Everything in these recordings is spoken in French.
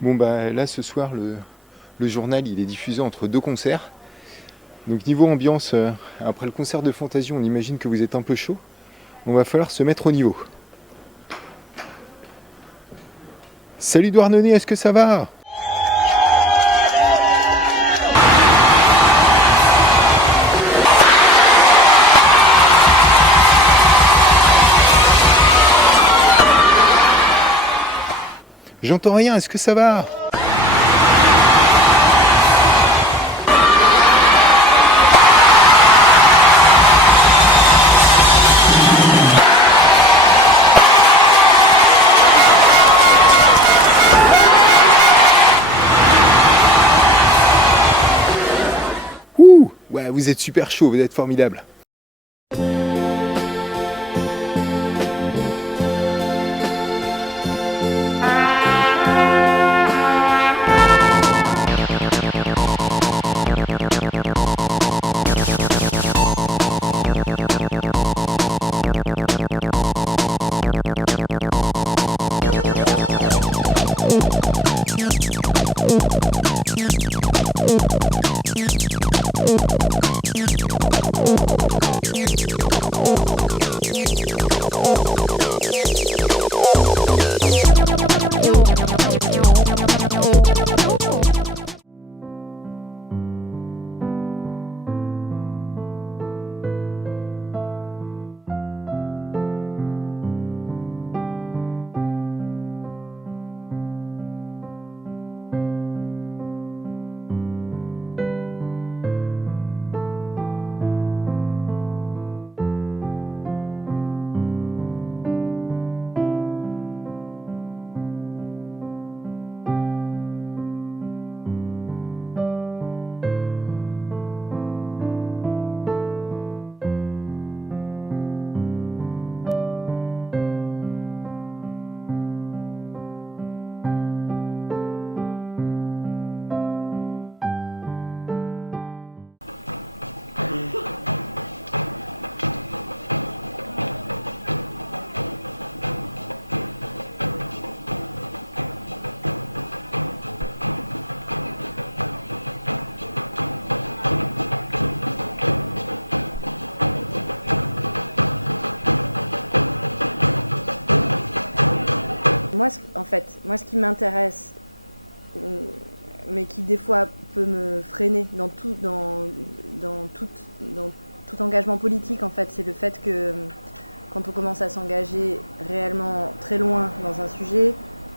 Bon bah là ce soir le journal il est diffusé entre deux concerts. Donc niveau ambiance, après le concert de Fantasie on imagine que vous êtes un peu chaud. On va falloir se mettre au niveau. Salut Douarnenez, est-ce que ça va? J'entends rien, est-ce que ça va? Ouh, ouais, vous êtes super chaud, vous êtes formidable. Moi, ce qui m'intéresse, mais qui des fois peut me freiner dans tout engagement politique, en fait, c'est le fait que quand on commence à s'engager réellement très loin dans un sujet,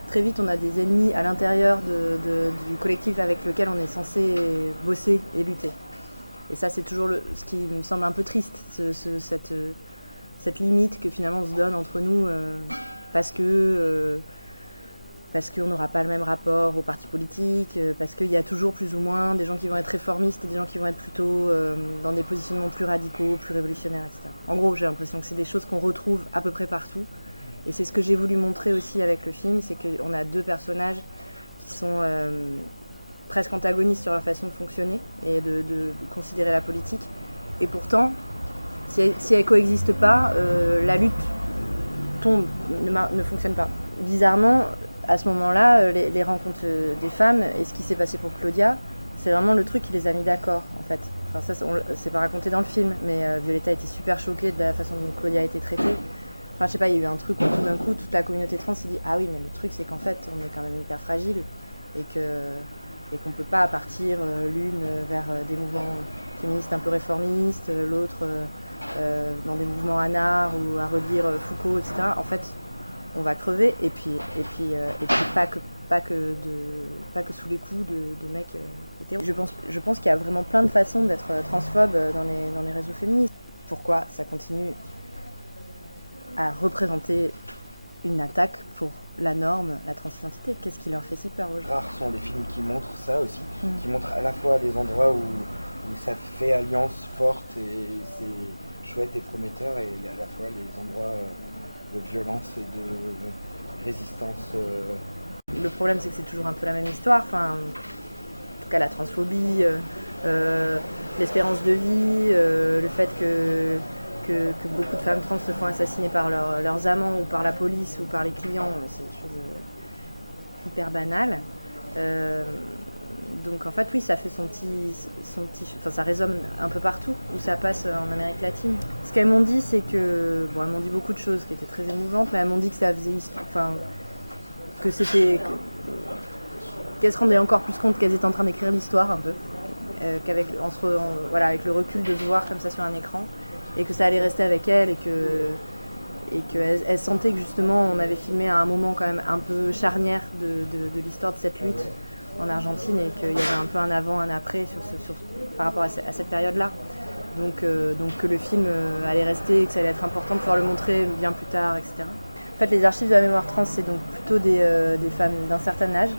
très vite on a des ennemis à l'intérieur du collectif avec lequel on est censé bosser et lutter. Et ça, c'est toujours ce qui me semble un peu triste, cette limite que finalement on se donne entre nous parce qu'on n'aura pas le même rapport aux partis politiques, parce qu'il y a toujours plus ou moins des gens qui vont être réformistes et des gens qui vont être plutôt dans des positionnements plus radicaux, plus révolutionnaires, etc. En gros, j'ai l'impression que c'est des choses qu'on retrouve à peu près partout. Et c'est ce que j'ai voulu montrer aussi avec le film, c'est qu'on a deux personnages qui sont presque antagonistes sur leur façon de fonctionner et de considérer la politique. Et pourtant, si elles ne coexistent pas, la lutte tombe, ne fonctionne pas. Bizarrement, à ce moment-là, les rencontres des femmes et ce qui s'est passé pour Claudia, c'est vraiment le truc qui les a mis d'accord, en fait. Enfin, ça, c'est pas raconté dans le film, mais Violetta était super choquée de la façon dont Claudia a été traitée. Enfin, je sais pas, il y a eu un truc où tout d'un coup, toute la communauté trans s'est dit « Ah oui, mais le truc, c'est qu'en fait, on est quand même hyper fragile et qu'on peut pas partir l'une vers des mouvements féministes un peu réformistes, l'autre dans des mouvements anards ou à relire Foucault, etc. En fait, on va crever et puis pas que sous les coups de mecs hétéros. Je pense qu'il y a vraiment plein de façons d'être transphobe dans les réseaux féministes. Pourquoi ça continue à représenter une attaque pour la norme, la transidentité? Qu'est-ce qui leur fait si peur aujourd'hui? Rares sont les films qui montrent ça aussi, qui montrent à la fois les endroits où ça fait alliance forte et c'est chouette et prometteur, et à la fois les endroits de violence et de résistance. Le problème, c'est que c'est toujours un peu la même histoire. Enfin, en tout cas, la transphobie, l'espérance de vie, le fait que beaucoup de femmes trans se font assassiner par leurs amants ou par la police ou par les clients, c'est des choses hyper banal. Donc en fait oui, ça fait son petit, enfin ça résonne un peu partout où ça passe en Amérique latine. Ce qu'elles m'ont dit, c'est que, bon, elles m'ont dit beaucoup de choses qui étaient très émouvantes, mais elles m'ont dit que ça faisait, enfin, que c'était, qu'elles se rendaient encore plus compte qu'elles étaient en train d'écrire l'histoire un peu, qu'avec voilà, avec le recul de se voir comme ça sur un écran, et que ça allait rester avec elles, et qu'elles sentaient que justement on avait filmé à un moment quand même un peu charnière de l'histoire de cette lutte en Argentine, et qu'il y avait un peu un avant, un après par rapport à cette période-là. Donc que le film allait rester, que ça allait être important de pouvoir le montrer bien plus tard, etc. En fait, les archives de la mémoire trans, c'est donc plutôt des femmes d'un certain âge,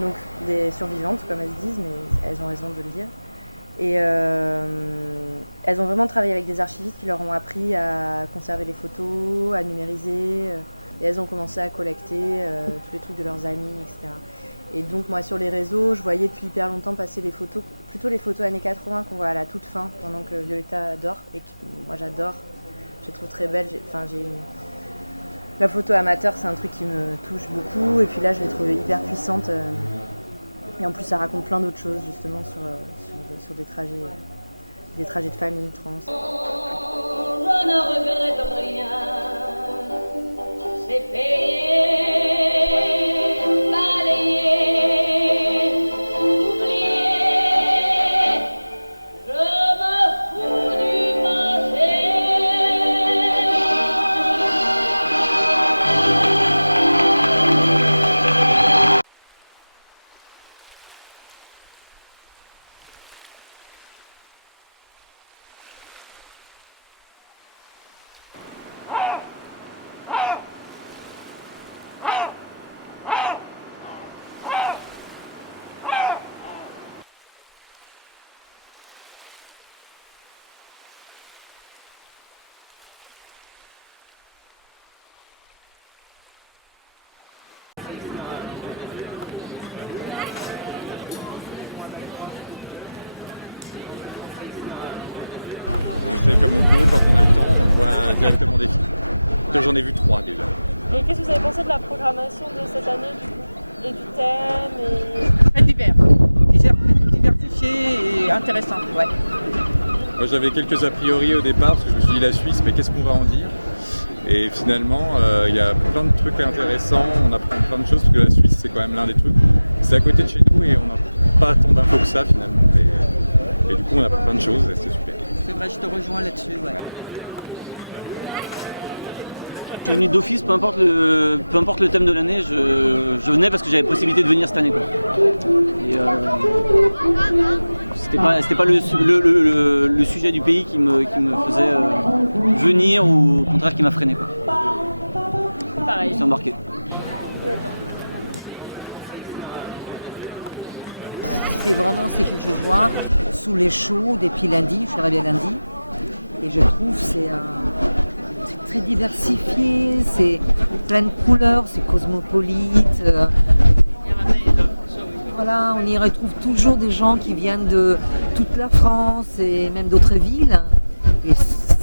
donc des survivantes, comme elles se disent, mais elles ont raison de le dire. Et elles ont vraiment travaillé avec des archivistes qui leur ont appris à conserver les photos, à numériser, et elles ont commencé à collecter tous les trucs de leurs amis, etc. Et donc moi sur les réseaux, je voyais depuis hyper longtemps passer les photos, plutôt les photos années 80 qu'on voit à la toute fin, pendant que Violeta adore, et que moi j'adore, je les trouve très belles. La photo amateur, c'est un truc qui me touche beaucoup, et puis là je l'ai trouvée hyper puissante. Et en plus ça raconte plein d'autres choses justement sur des trajets de famille trans. Je ne regrette rien, c'est payé. On fait comme on peut, quand on a le temps, on voit directement des films. Là, j'en ai vu 3 déjà. Et qu'est-ce que vous avez pensé de la programmation de cette année du coup, et du thème Très divers, diversifié et intéressant, ouais. Moi, j'avais quelques a priori au départ, parce que je me suis dit la Suisse, mais qu'est-ce qu'on va en dire? Et finalement, il y a plein de trucs intéressants, on apprend plein de choses, parce que la Suisse, c'est quand même l'un des trucs. C'est à côté de chez nous et on n'a pas tant d'infos que ça finalement. Et du coup, on apprend plein de choses et c'est super. C'est vrai, je te rejoins là-dessus, ouais. Je suis venu d'office, peu importe le thème de l'année, je venais parce que j'avais possibilité de venir cette année, quoi. Et c'était pas le sujet du pays qui me faisait venir ou au contraire qui m'a freiné, quoi. Pareil. Je suis embarqué. C'est que je vois sous les shows depuis lundi, je suis arrivée lundi, et je trouve que c'est très diversifié, c'est plein de couleurs, c'est cosmopolite. Voilà, on y retrouve toujours des gens qui viennent de toute la France et même d'autres villes, et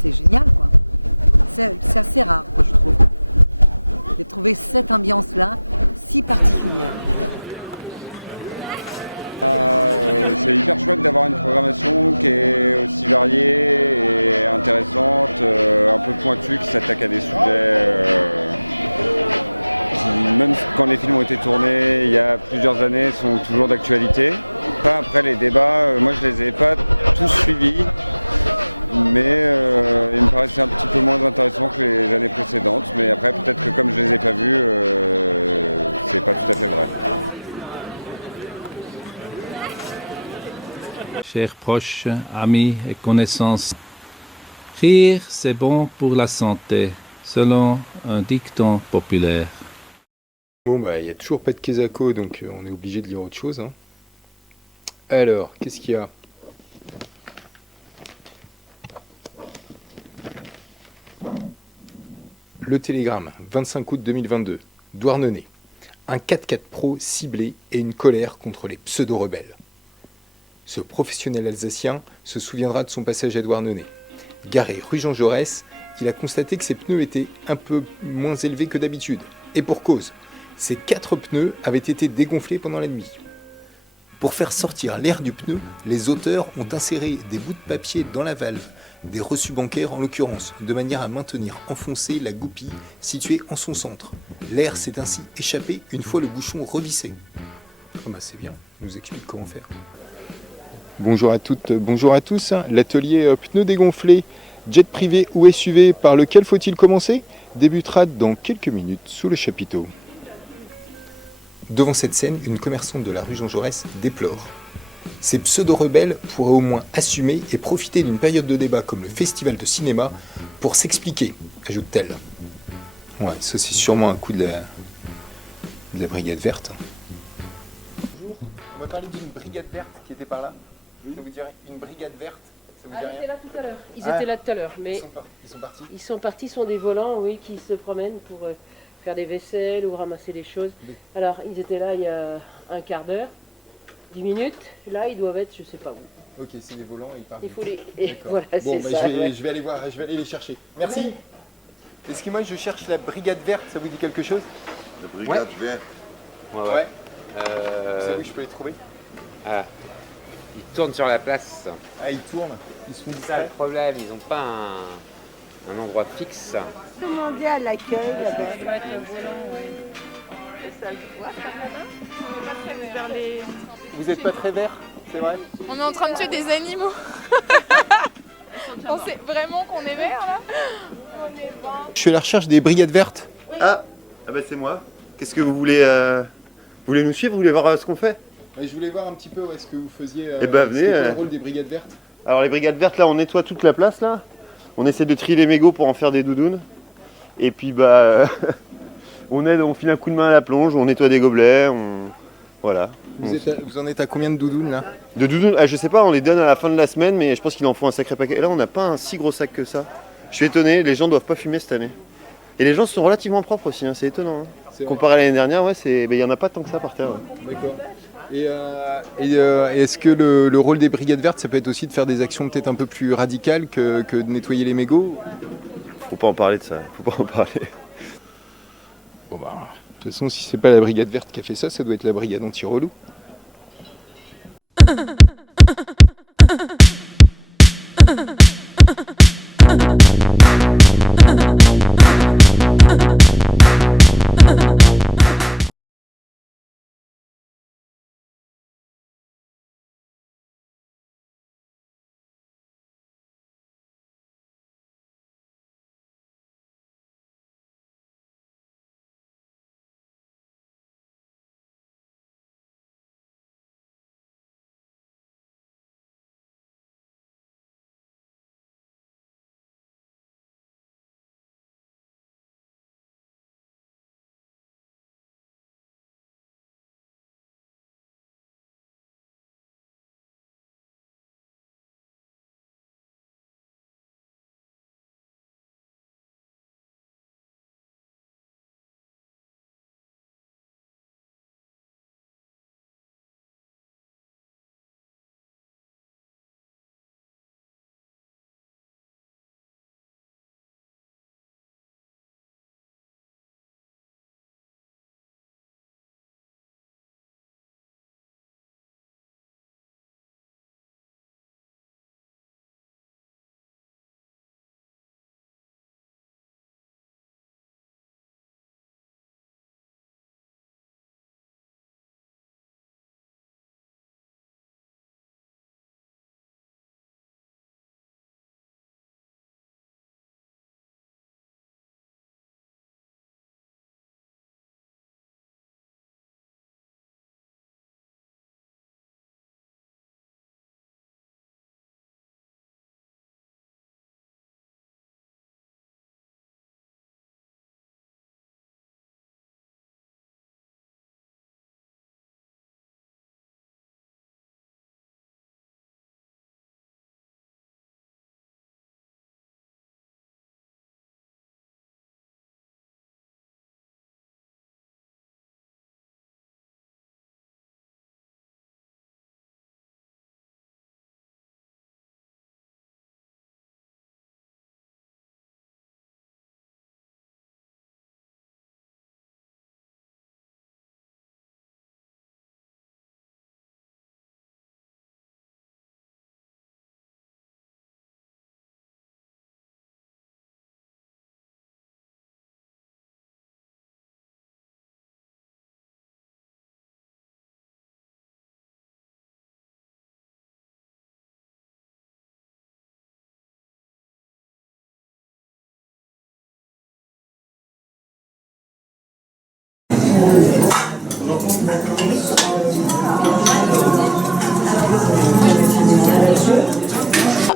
c'est génial, quoi. C'est assez rare, quoi, je trouve, de trouver cette ambiance-là si particulière. C'est hyper chouette d'avoir une programmation qui est aussi variée et intéressante, un peu pointue, qui s'attaque à des sujets qui, même quand les films ont été tournés il y a plusieurs années, sont toujours d'actualité. Après les débats, moi je les ai pas tous suivis, mais ils me paraissaient un petit peu moins intéressants que les années précédentes. Mais après peut-être que comme je les ai pas vus, c'est pas tout à fait vrai. Chers proches, amis et connaissances, rire c'est bon pour la santé, selon un dicton populaire. Bon bah il n'y a toujours pas de Kezako, donc on est obligé de lire autre chose, hein. Alors, qu'est-ce qu'il y a? Le Télégramme, 25 août 2022, Douarnenez. Un 4x4 Pro ciblé et une colère contre les pseudo-rebelles. Ce professionnel alsacien se souviendra de son passage à Douarnenez. Garé rue Jean Jaurès, il a constaté que ses pneus étaient un peu moins élevés que d'habitude. Et pour cause, Ces 4 pneus avaient été dégonflés pendant la nuit. Pour faire sortir l'air du pneu, les auteurs ont inséré des bouts de papier dans la valve, des reçus bancaires en l'occurrence, de manière à maintenir enfoncée la goupille située en son centre. L'air s'est ainsi échappé une fois le bouchon revissé. Ah bah c'est bien, on nous explique comment faire. Bonjour à toutes, bonjour à tous. L'atelier pneus dégonflés, jet privé ou SUV, par lequel faut-il commencer, débutera dans quelques minutes sous le chapiteau. Devant cette scène, une commerçante de la rue Jean Jaurès déplore. Ces pseudo-rebelles pourraient au moins assumer et profiter d'une période de débat comme le festival de cinéma pour s'expliquer, ajoute-t-elle. Ouais, ça c'est sûrement un coup de la brigade verte. Bonjour, on va parler d'une brigade verte qui était par là. Ça vous dirait une brigade verte? Ça vous dit rien? Ils étaient là tout à l'heure. Ils étaient là tout à l'heure, mais ils sont partis. Ils sont partis, sont des volants, oui, qui se promènent pour faire des vaisselles ou ramasser des choses. Oui. Alors, ils étaient là il y a un quart d'heure, 10 minutes. Là, ils doivent être, je sais pas où. Ok, c'est des volants et ils partent. Il faut les. Voilà, bon, c'est ça. Je vais aller voir, je vais aller les chercher. Merci. Oui. Est-ce que moi je cherche la brigade verte, ça vous dit quelque chose? La brigade verte. Ouais. Vous savez où je peux les trouver? Ah. Ils tournent sur la place. Ah, ils tournent? Ils sont C'est ça le problème, ils n'ont pas un endroit fixe. Demandez à l'accueil. Ça doit être le volant, oui. Ça se voit, ça, on n'est pas très vers les... Vous n'êtes pas très vert, c'est vrai? On est en train de tuer des animaux. On sait vraiment qu'on est vert là? Je suis à la recherche des brigades vertes. Ah bah c'est moi. Qu'est-ce que vous voulez vous voulez nous suivre? Vous voulez voir ce qu'on fait? Je voulais voir un petit peu ce que vous faisiez. Venez. Le rôle des brigades vertes. Alors les brigades vertes, là, on nettoie toute la place, là. On essaie de trier les mégots pour en faire des doudounes. Et puis on file un coup de main à la plonge, on nettoie des gobelets, voilà. Vous en êtes à combien de doudounes là? De doudounes, je sais pas, on les donne à la fin de la semaine, mais je pense qu'il en faut un sacré paquet. Et là, on n'a pas un si gros sac que ça. Je suis étonné, les gens doivent pas fumer cette année. Et les gens sont relativement propres aussi, hein, c'est étonnant. Hein. Comparé à l'année dernière, ouais, il y en a pas tant que ça par terre. Ouais. D'accord. Et est-ce que le rôle des brigades vertes, ça peut être aussi de faire des actions peut-être un peu plus radicales que de nettoyer les mégots? Faut pas en parler de ça, faut pas en parler. Bon bah, de toute façon, si c'est pas la brigade verte qui a fait ça, ça doit être la brigade anti-relou.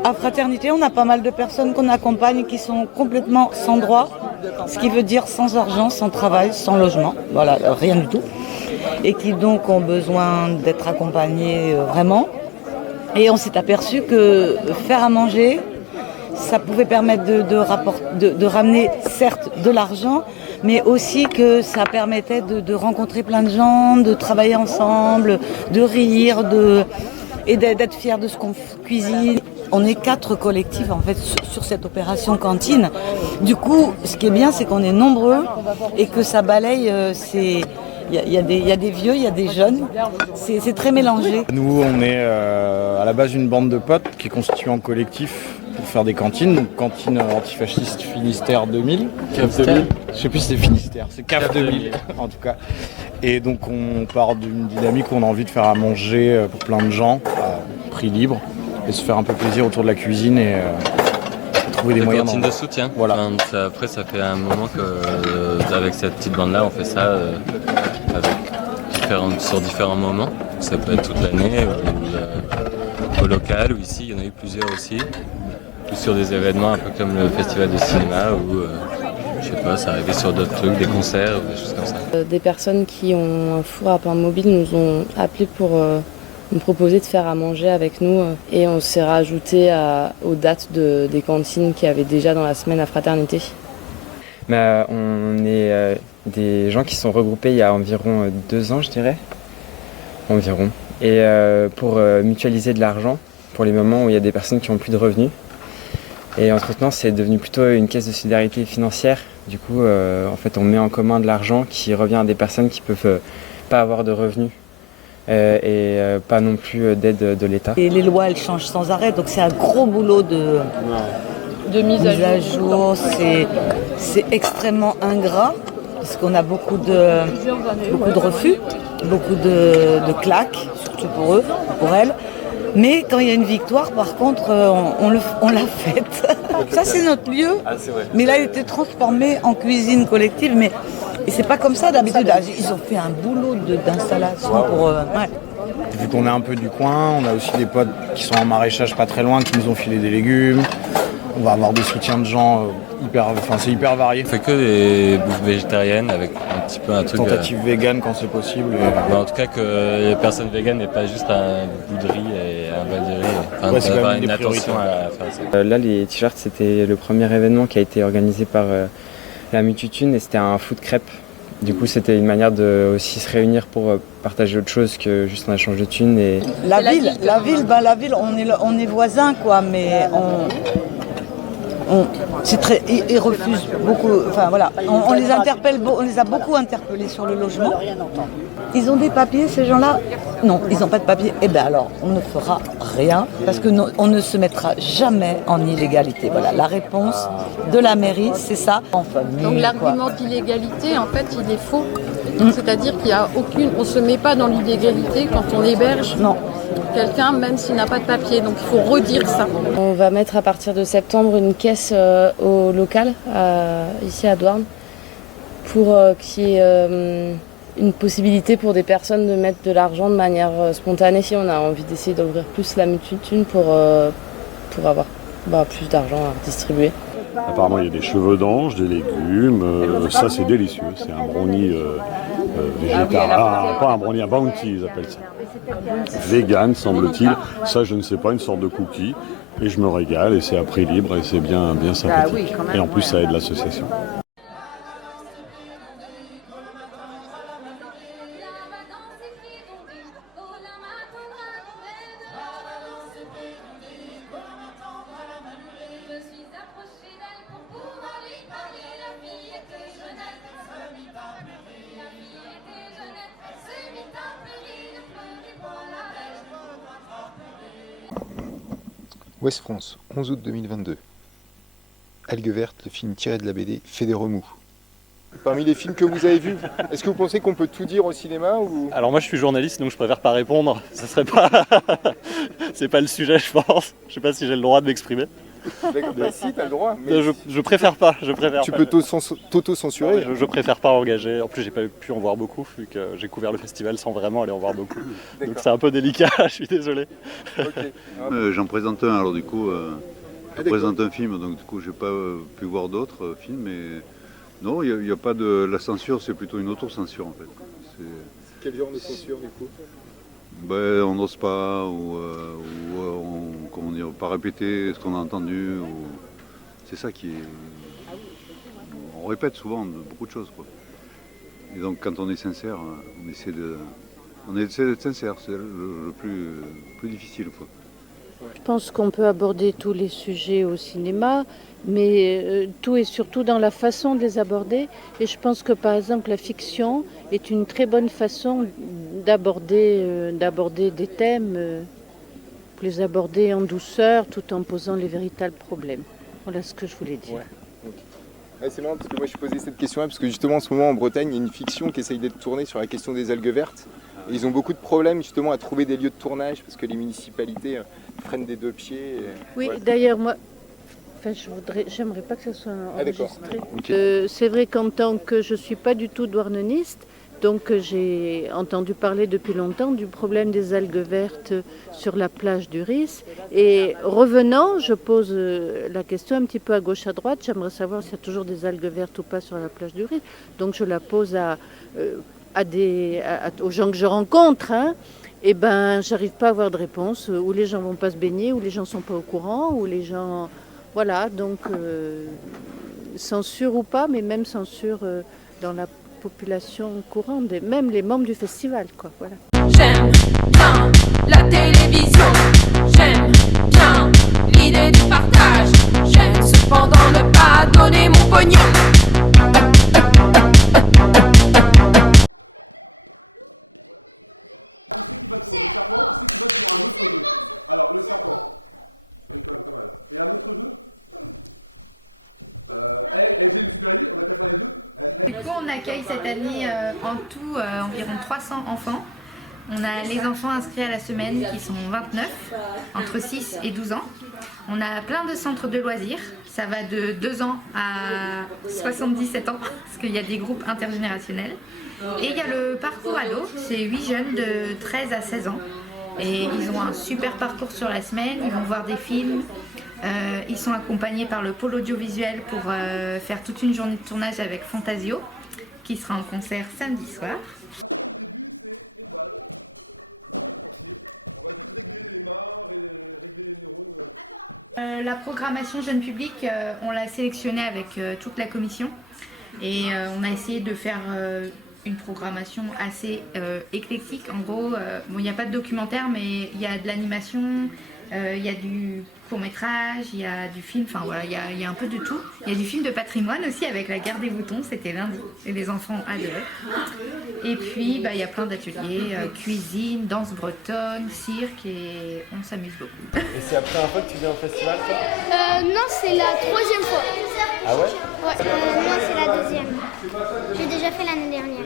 À Fraternité, on a pas mal de personnes qu'on accompagne qui sont complètement sans droit, ce qui veut dire sans argent, sans travail, sans logement, voilà, rien du tout. Et qui donc ont besoin d'être accompagnés vraiment. Et on s'est aperçu que faire à manger, ça pouvait permettre de ramener certes de l'argent, mais aussi que ça permettait de rencontrer plein de gens, de travailler ensemble, de rire, et d'être fiers de ce qu'on cuisine. On est 4 collectifs en fait sur cette opération cantine. Du coup, ce qui est bien, c'est qu'on est nombreux et que ça balaye. Il y a des vieux, il y a des jeunes. C'est très mélangé. Nous, on est à la base une bande de potes qui est constituée en collectif pour faire des cantines. Donc cantine antifasciste Finistère 2000. CAF 2000. Je sais plus si c'est Finistère, c'est CAF 2000 en tout cas. Et donc on part d'une dynamique où on a envie de faire à manger pour plein de gens à prix libre et se faire un peu plaisir autour de la cuisine et trouver des moyens. Cantine de soutien. Voilà. Enfin, après, ça fait un moment que avec cette petite bande-là, on fait ça sur différents moments. Ça peut être toute l'année, au local, ou ici, il y en a eu plusieurs aussi. Ou sur des événements un peu comme le festival de cinéma, ou je sais pas, ça arrivait sur d'autres trucs, des concerts, ou des choses comme ça. Des personnes qui ont un four à pain mobile nous ont appelés pour nous proposer de faire à manger avec nous et on s'est rajouté aux dates des cantines qu'il y avait déjà dans la semaine à Fraternité. On est des gens qui sont regroupés il y a environ 2 ans, je dirais, environ, et pour mutualiser de l'argent pour les moments où il y a des personnes qui n'ont plus de revenus. Et entre-temps, c'est devenu plutôt une caisse de solidarité financière. Du coup, en fait, on met en commun de l'argent qui revient à des personnes qui ne peuvent pas avoir de revenus. Et pas non plus d'aide de l'État. Et les lois, elles changent sans arrêt, donc c'est un gros boulot de mise à jour. C'est extrêmement ingrat, parce qu'on a beaucoup de refus, beaucoup de claques, surtout pour eux, pour elles. Mais quand il y a une victoire, par contre, on l'a faite. Ça, c'est notre lieu. Ah, c'est vrai. Mais là, il était transformé en cuisine collective. Et c'est pas comme ça d'habitude. Ils ont fait un boulot d'installation pour... Vu qu'on est un peu du coin, on a aussi des potes qui sont en maraîchage pas très loin, qui nous ont filé des légumes. On va avoir des soutiens de gens c'est hyper varié. On fait que des bouffes végétariennes avec un petit peu un truc... Tentative vegan quand c'est possible. En tout cas que les personnes véganes n'aient pas juste un bout de riz et un bol de riz. Enfin, c'est avoir une attention à faire ça. Là, les t-shirts, c'était le premier événement qui a été organisé par la Mututune et c'était un food crêpe. Du coup, c'était une manière de aussi se réunir pour partager autre chose que juste un échange de thunes. Et... La ville, on est voisins, quoi, mais ils refusent beaucoup. Enfin voilà, on les interpelle, on les a beaucoup interpellés sur le logement. Ils ont des papiers, ces gens-là? Non, ils n'ont pas de papiers. Eh bien alors, on ne fera rien parce que on ne se mettra jamais en illégalité. Voilà, la réponse de la mairie, c'est ça. En famille, donc l'argument d'illégalité, en fait, il est faux. C'est-à-dire qu'il y a on se met pas dans l'illégalité quand on héberge. Non. Quelqu'un, même s'il n'a pas de papier, donc il faut redire ça. On va mettre à partir de septembre une caisse au local, ici à Douarn, pour qu'il y ait une possibilité pour des personnes de mettre de l'argent de manière spontanée. Si on a envie d'essayer d'ouvrir plus la Mututune pour avoir plus d'argent à distribuer. Apparemment, il y a des cheveux d'ange, des légumes, ça c'est délicieux, c'est un brownie végétarien, pas un brownie, un bounty ils appellent ça. Vegan semble-t-il, ça je ne sais pas, une sorte de cookie, et je me régale et c'est à prix libre et c'est bien sympathique. Et en plus ça aide l'association. Ouest France, 11 août 2022. Algues vertes, le film tiré de la BD, fait des remous. Parmi les films que vous avez vus, est-ce que vous pensez qu'on peut tout dire au cinéma ou... Alors moi je suis journaliste donc je préfère pas répondre, ça serait pas... c'est pas le sujet je pense, je sais pas si j'ai le droit de m'exprimer. D'accord, bah si, t'as le droit. Mais je préfère pas. Tu peux t'auto-censurer. Je préfère pas engager. En plus, j'ai pas pu en voir beaucoup vu que j'ai couvert le festival sans vraiment aller en voir beaucoup. Donc c'est un peu délicat, je suis désolé. J'en présente un, alors du coup, je présente un film, donc du coup, j'ai pas pu voir d'autres films, mais non, il n'y a pas de... La censure, c'est plutôt une autocensure en fait. Quel genre de censure du coup? Ben, on n'ose pas, ou comment dire, pas répéter ce qu'on a entendu. C'est ça qui est... On répète souvent beaucoup de choses, quoi. Et donc quand on est sincère, on essaie d'être sincère, c'est le plus difficile, quoi. Je pense qu'on peut aborder tous les sujets au cinéma, mais tout est surtout dans la façon de les aborder. Et je pense que par exemple la fiction est une très bonne façon d'aborder des thèmes, pour les aborder en douceur tout en posant les véritables problèmes. Voilà ce que je voulais dire. Ouais, c'est marrant parce que moi je posais cette question-là parce que justement en ce moment en Bretagne il y a une fiction qui essaye d'être tournée sur la question des algues vertes. Et ils ont beaucoup de problèmes justement à trouver des lieux de tournage parce que les municipalités freinent des deux pieds. Oui, d'ailleurs moi, j'aimerais pas que ça soit enregistré. Okay. C'est vrai qu'en tant que je suis pas du tout douarneniste, donc j'ai entendu parler depuis longtemps du problème des algues vertes sur la plage du Ris. Et revenant, je pose la question un petit peu à gauche à droite. J'aimerais savoir s'il y a toujours des algues vertes ou pas sur la plage du Ris. Donc je la pose aux gens que je rencontre, hein, et ben j'arrive pas à avoir de réponse, ou les gens vont pas se baigner, ou les gens sont pas au courant, ou les gens... Voilà, donc censure ou pas, mais même censure dans la population courante, même les membres du festival, quoi, voilà. J'aime bien la télévision, j'aime bien l'idée du partage, j'aime cependant ne pas donner mon pognon. Alors, le serpent. Pas mal. Et un autre jeu j'ai une super idée, on va pas faire les deux. Du coup, on accueille cette année en tout environ 300 enfants. On a les enfants inscrits à la semaine qui sont 29, entre 6 et 12 ans. On a plein de centres de loisirs. Ça va de 2 ans à 77 ans, parce qu'il y a des groupes intergénérationnels. Et il y a le parcours ado, c'est 8 jeunes de 13 à 16 ans. Et ils ont un super parcours sur la semaine, ils vont voir des films. Ils sont accompagnés par le pôle audiovisuel pour faire toute une journée de tournage avec Fantasio, qui sera en concert samedi soir. Au début, c'est étoile. On va juste régler les mains, régler les neurones. La programmation jeune public, on l'a sélectionnée avec toute la commission. Et on a essayé de faire une programmation assez éclectique. En gros, il n'y a pas de documentaire, mais il y a de l'animation, il y a du court-métrage, il y a du film, enfin voilà, il y a un peu de tout. Il y a du film de patrimoine aussi avec la guerre des boutons, c'était lundi, et les enfants ont adoré. Et puis, il y a plein d'ateliers, cuisine, danse bretonne, cirque, et on s'amuse beaucoup. Et c'est la première fois que tu viens au festival, toi ? Non, c'est la 3e fois. Ah ouais ? Ouais, non, c'est la 2e. J'ai déjà fait l'année dernière.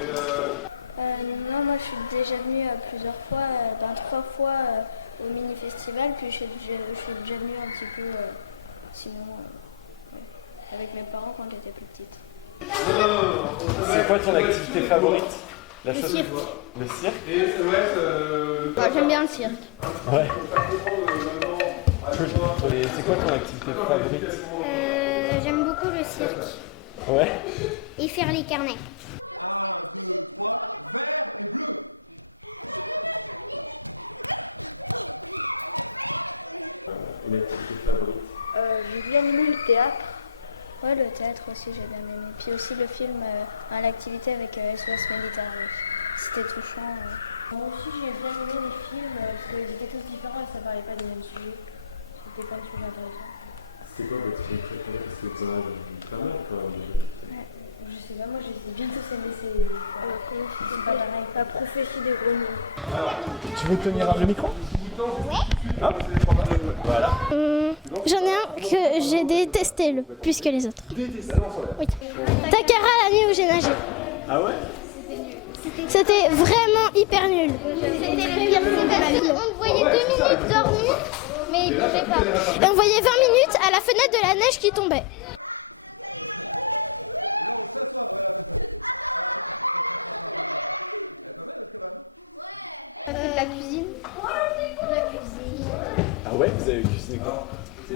Non, moi je suis déjà venue plusieurs fois, 3 fois au mini-festival, puis je suis déjà venue un petit peu, sinon, avec mes parents quand j'étais plus petite. C'est quoi ton activité favorite ? Le cirque. Le cirque ? J'aime bien le cirque. Ouais. Et c'est quoi ton activité favorite ? J'aime beaucoup le cirque. Ouais. Et faire les carnets. 1, 2, 3, vert et bleu. Une activité favorite ? J'ai bien aimé le théâtre. Ouais, le théâtre aussi, j'ai bien aimé. Puis aussi le film, l'activité avec SOS Méditerranée. C'était touchant. Moi aussi, j'ai bien aimé les films parce qu'ils étaient tous différents et ça parlait pas des mêmes sujets. C'était plein de sujets intéressants. C'était quoi votre film préféré ? Parce que vous en avez pas mal quand même. Ouais. Je sais pas, moi j'ai bien tous aimé c'est pas pareil. La prophétie des grenouilles. Tu veux tenir le micro ? Ouais. Hop. Voilà. J'en ai un que j'ai détesté le plus que les autres. Oui. Takara, la nuit où j'ai nagé. Ah ouais ? C'était vraiment hyper nul. C'était le pire. On voyait 2 minutes dormir, mais il bougeait pas. Et on voyait 20 minutes à la fenêtre de la neige qui tombait. On fait de la cuisine. Ah ouais, vous avez cuisiné quoi? Des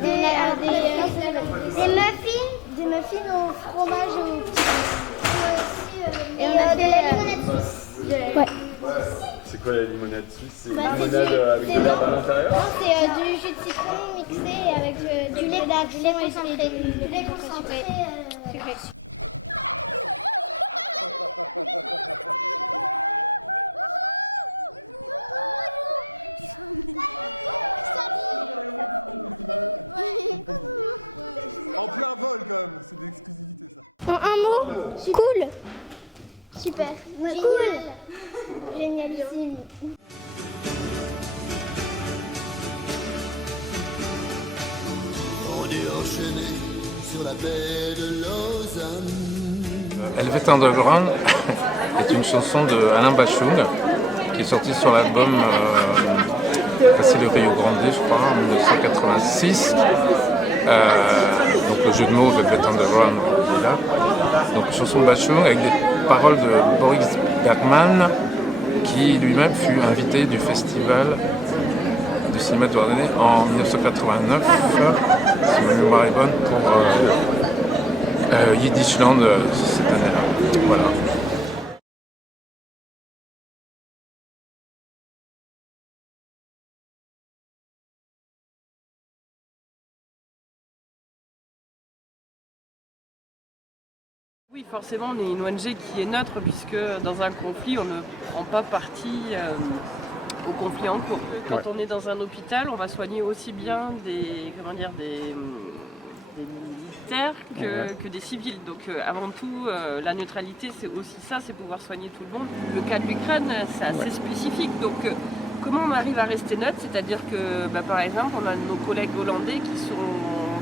muffins au fromage et au petit. Et on a de la limonade suisse. Ouais. C'est quoi la limonade suisse? C'est une Bah, limonade avec de l'herbe à l'intérieur? Non, c'est du jus de citron mixé avec du lait concentré. Du lait concentré. En plein vol quand même, c'est de l'exclusivité ça. En un mot, cool. Super. Cool. Génialissime. On est enchaîné sur la baie de Lausanne. Helvet Underground est une chanson de Alain Bachung qui est sortie sur l'album Passer le Rio Grande, je crois, en 1986. Donc le jeu de mots Velvet Underground est là. Donc une chanson de Bachung avec des paroles de Boris Bergman qui lui-même fut invité du festival de cinéma de Douarnenez en 1989, si ma mémoire est bonne, pour Yiddishland cette année-là. Voilà. Oui, forcément, on est une ONG qui est neutre puisque dans un conflit, on ne prend pas parti au conflit en cours. Quand on est dans un hôpital, on va soigner aussi bien des militaires que des civils. Donc avant tout, la neutralité, c'est aussi ça, c'est pouvoir soigner tout le monde. Le cas de l'Ukraine, c'est assez spécifique. Donc comment on arrive à rester neutre? C'est-à-dire que, par exemple, on a nos collègues hollandais qui sont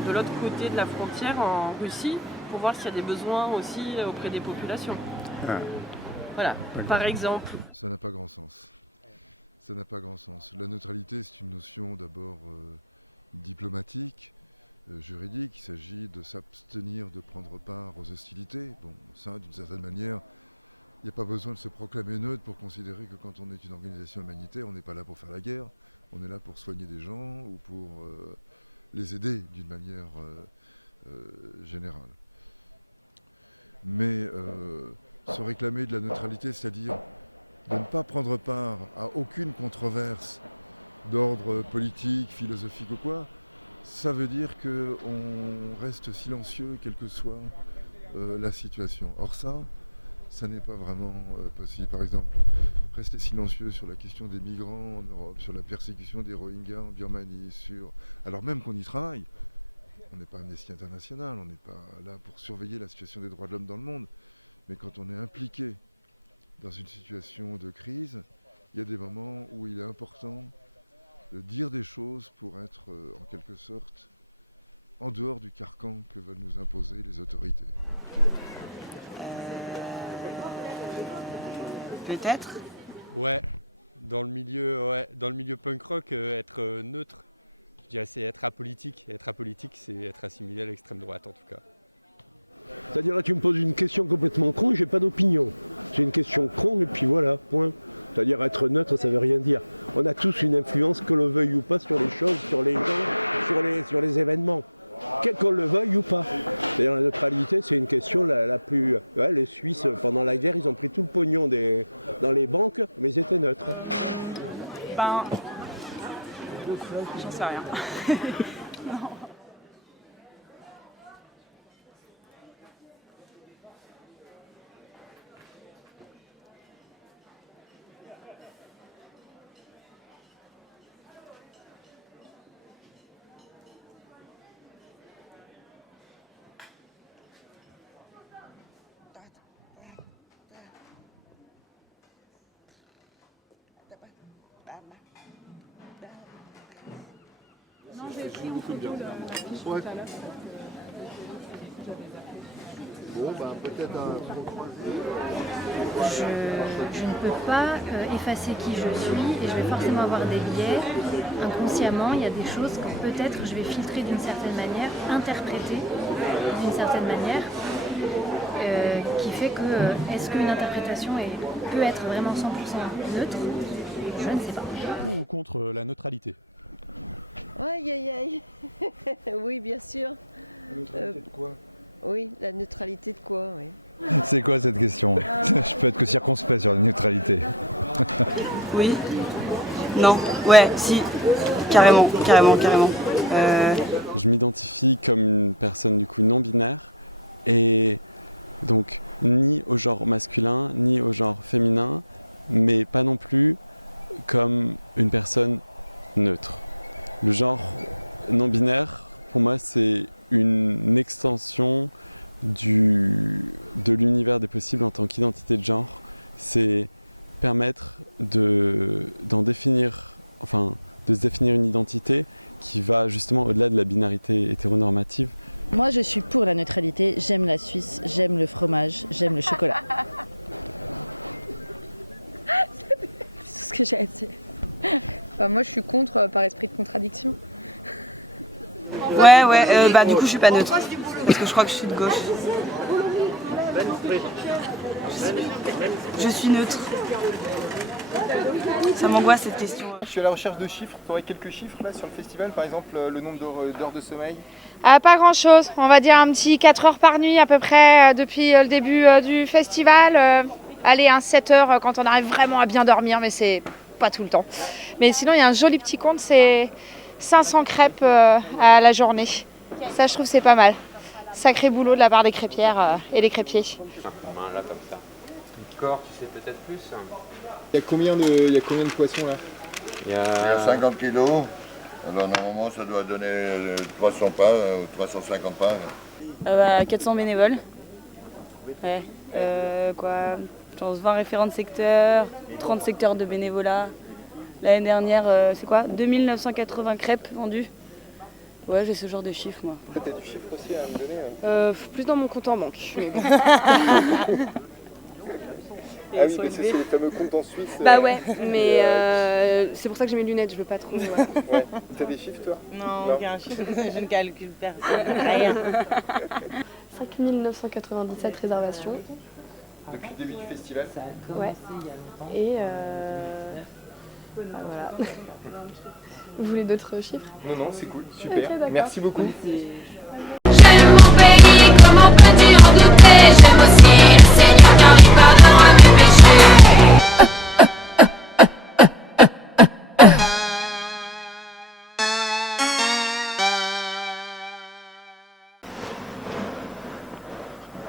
de l'autre côté de la frontière en Russie pour voir s'il y a des besoins aussi auprès des populations. Ah. Voilà, par exemple. Ça n'a pas grand sens. Ça n'a pas grand sens. La neutralité, c'est une notion d'abord diplomatique, juridique. Il s'agit de s'abstenir de prendre part aux hostilités. Bon, ça, d'une certaine manière, il n'y a pas besoin de se proclamer neutre pour considérer que quand on est une organisation humanitaire, on n'est pas là pour faire la guerre, on est là pour soigner des gens ou pour les aider d'une manière générale. Mais se réclamer de la neutralité, c'est-à-dire de ne pas prendre part à aucune controverse d'ordre politique, philosophique ou quoi, ça veut dire qu'on reste silencieux quelle que soit la situation. Or ça n'est pas vraiment possible. Par exemple, rester silencieux sur la question des migrants en Europe, sur la persécution des Rohingyas en Birmanie, alors même qu'on y travaille. On n'est pas Amnesty International, on n'est pas là pour surveiller la situation des droits de l'homme dans le monde. Mais quand on est impliqué dans une situation de crise, il y a des moments où il est important de dire des choses pour être en quelque sorte en dehors du carcan que veulent nous imposer les autorités. Peut-être. Ouais, dans le milieu punk rock, être neutre. Je dirais c'est être apolitique. Être apolitique, c'est être assimilé à l'extrême droite en tout cas. C'est-à-dire tu me poses une question complètement con, j'ai pas d'opinion. C'est une question con et puis voilà, point. C'est-à-dire être neutre, ça veut rien dire. On a tous une influence, que l'on veuille ou pas, sur les choses, sur les gens, sur les événements. Qu'on le veuille ou pas. C'est-à-dire la neutralité, c'est une question la plus... Ouais, les Suisses, pendant la guerre, ils ont pris tout le pognon dans les banques, mais ils étaient neutres. J'en sais rien. Non. Non, j'ai pris une photo de la fiche tout à l'heure. Je ne peux pas effacer qui je suis et je vais forcément avoir des biais. Inconsciemment, il y a des choses que peut-être je vais filtrer d'une certaine manière, interpréter d'une certaine manière, qui fait que est-ce qu'une interprétation peut être vraiment 100% neutre? Je ne sais pas. Pour ou contre la neutralité? Aïe aïe aïe. Oui, bien sûr. La neutralité de quoi? Oui, la neutralité de quoi, oui. C'est quoi cette question? Je peux être que circonspect sur la neutralité. Oui. Non. Ouais, si. Carrément. Je m'identifie comme une personne du coup non binaire et donc ni au genre masculin ni au genre féminin, mais pas non plus comme une personne neutre. Le genre non binaire, pour moi, c'est une extension de l'univers des possibles en tant qu'identité de genre. C'est permettre de se définir une identité qui va justement au-delà de la binarité hétéronormative. Moi, je suis pour la neutralité. J'aime la Suisse, j'aime le fromage, j'aime le chocolat. C'est ce que j'ai à dire. Moi, je suis contre par esprit de contradiction. Ouais, du coup, je suis pas neutre. Parce que je crois que je suis de gauche. Je suis neutre. Ça m'angoisse cette question. Je suis à la recherche de chiffres. Tu aurais quelques chiffres là sur le festival, par exemple le nombre d'heures de sommeil? Pas grand chose, on va dire un petit 4 heures par nuit à peu près depuis le début du festival. Allez, 7 heures quand on arrive vraiment à bien dormir, mais c'est pas tout le temps. Mais sinon, il y a un joli petit compte, c'est 500 crêpes à la journée. Ça, je trouve c'est pas mal. Sacré boulot de la part des crêpières et des crêpiers. Là comme ça. Le corps, tu sais peut-être plus. Il y a combien de poissons là? Il y a 50 kilos. Alors normalement ça doit donner 300 pas ou 350 pas. 400 bénévoles. Ouais. Je pense 20 référents de secteur, 30 secteurs de bénévolat. L'année dernière, c'est quoi? 2980 crêpes vendues. Ouais, j'ai ce genre de chiffres, moi. T'as du chiffre aussi à me donner? Plus dans mon compte en banque. Mais bon. Ah oui, parce que c'est les fameux comptes en Suisse. Bah ouais, mais c'est pour ça que j'ai mes lunettes, je veux pas trop. Ouais. T'as des chiffres toi? Non, aucun chiffre, je ne calcule personne, rien. 5997 réservations. Depuis le début du festival? Ouais. Et voilà. Vous voulez d'autres chiffres? Non, c'est cool, super. Okay, merci beaucoup. J'aime mon pays, comment peux-tu en douter? J'aime aussi le Seigneur car il pardonne à mes péchés.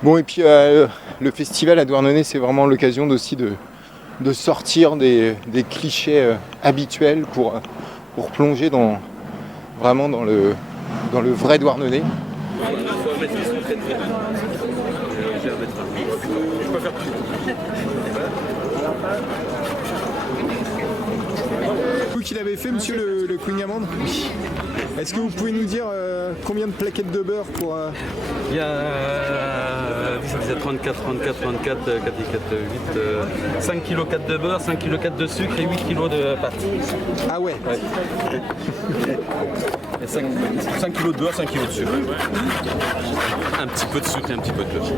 Bon, et puis le festival à Douarnenez, c'est vraiment l'occasion aussi de sortir des clichés habituels pour plonger vraiment dans le vrai Douarnenez. Vous qui l'avez fait, monsieur le Queen Amande? Est-ce que vous pouvez nous dire combien de plaquettes de beurre pour... Il y a 34, 4 et 4, 8, 5 kg 4 de beurre, 5 kg 4 de sucre et 8 kg de pâte. Ah ouais, 5 kg de beurre, 5 kg de sucre. Un petit peu de sucre et un petit peu de beurre.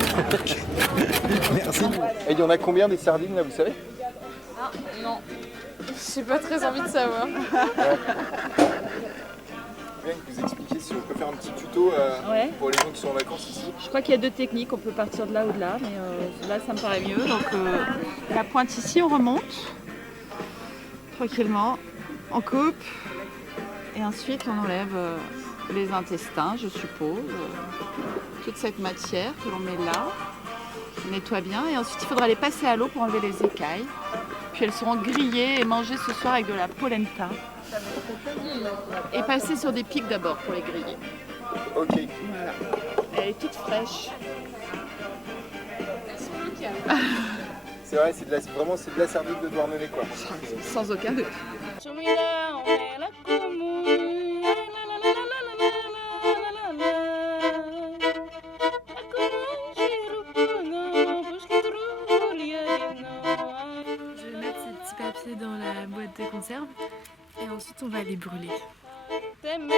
Merci. Et il y en a combien des sardines là, vous savez? Ah non, j'ai pas très envie de savoir. Bien que vous expliquiez si on peut faire un petit tuto pour les gens qui sont en vacances ici. Je crois qu'il y a deux techniques, on peut partir de là ou de là, mais là ça me paraît mieux. Donc la pointe ici, on remonte tranquillement, on coupe et ensuite on enlève les intestins, je suppose, toute cette matière que l'on met là. On nettoie bien et ensuite il faudra les passer à l'eau pour enlever les écailles. Puis elles seront grillées et mangées ce soir avec de la polenta. Et passer sur des pics d'abord pour les griller. Ok. Voilà. Elle est toute fraîche. C'est vrai, c'est de la sardine de Douarnenez quoi. Sans aucun doute. conserve. Et ensuite, on va les brûler. Temera,